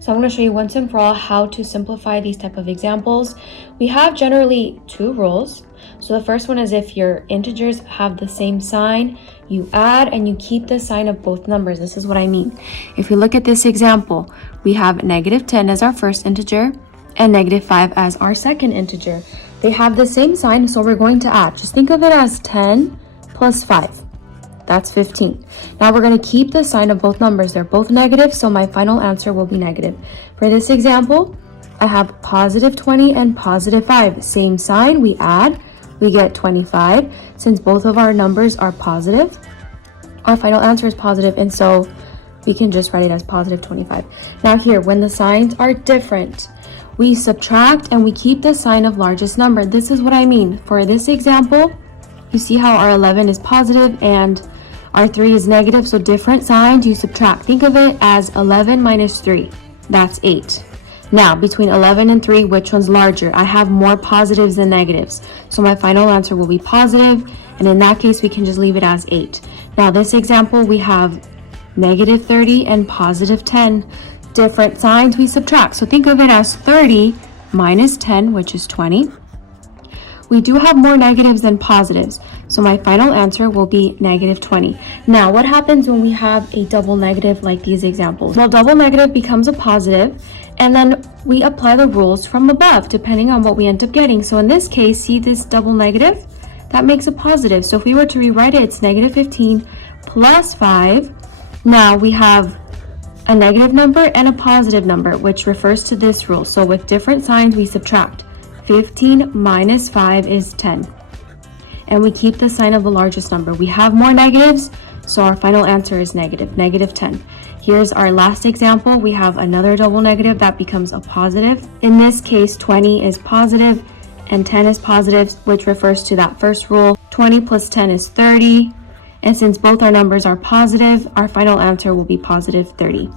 So I'm going to show you once and for all how to simplify these type of examples. We have generally two rules. So the first one is if your integers have the same sign, you add and you keep the sign of both numbers. This is what I mean. If we look at this example, we have negative 10 as our first integer and negative 5 as our second integer. They have the same sign, so we're going to add. Just think of it as 10 plus 5. That's 15. Now we're going to keep the sign of both numbers. They're both negative, so my final answer will be negative. For this example, I have positive 20 and positive 5. Same sign, we add, we get 25. Since both of our numbers are positive, our final answer is positive, and so we can just write it as positive 25. Now here, when the signs are different, we subtract and we keep the sign of largest number. This is what I mean. For this example, you see how our 11 is positive and our 3 is negative, so different signs, you subtract. Think of it as 11 minus 3. That's 8. Now, between 11 and 3, which one's larger? I have more positives than negatives, so my final answer will be positive, and in that case, we can just leave it as 8. Now, this example, we have negative 30 and positive 10. Different signs, we subtract. So think of it as 30 minus 10, which is 20. We do have more negatives than positives, so my final answer will be negative 20. Now, what happens when we have a double negative like these examples? Well, double negative becomes a positive, and then we apply the rules from above, depending on what we end up getting. So in this case, see this double negative? That makes a positive. So if we were to rewrite it, it's negative 15 plus 5. Now we have a negative number and a positive number, which refers to this rule. So with different signs, we subtract. 15 minus 5 is 10. And we keep the sign of the largest number. We have more negatives, so our final answer is negative, negative 10. Here's our last example. We have another double negative that becomes a positive. In this case, 20 is positive and 10 is positive, which refers to that first rule. 20 plus 10 is 30. And since both our numbers are positive, our final answer will be positive 30.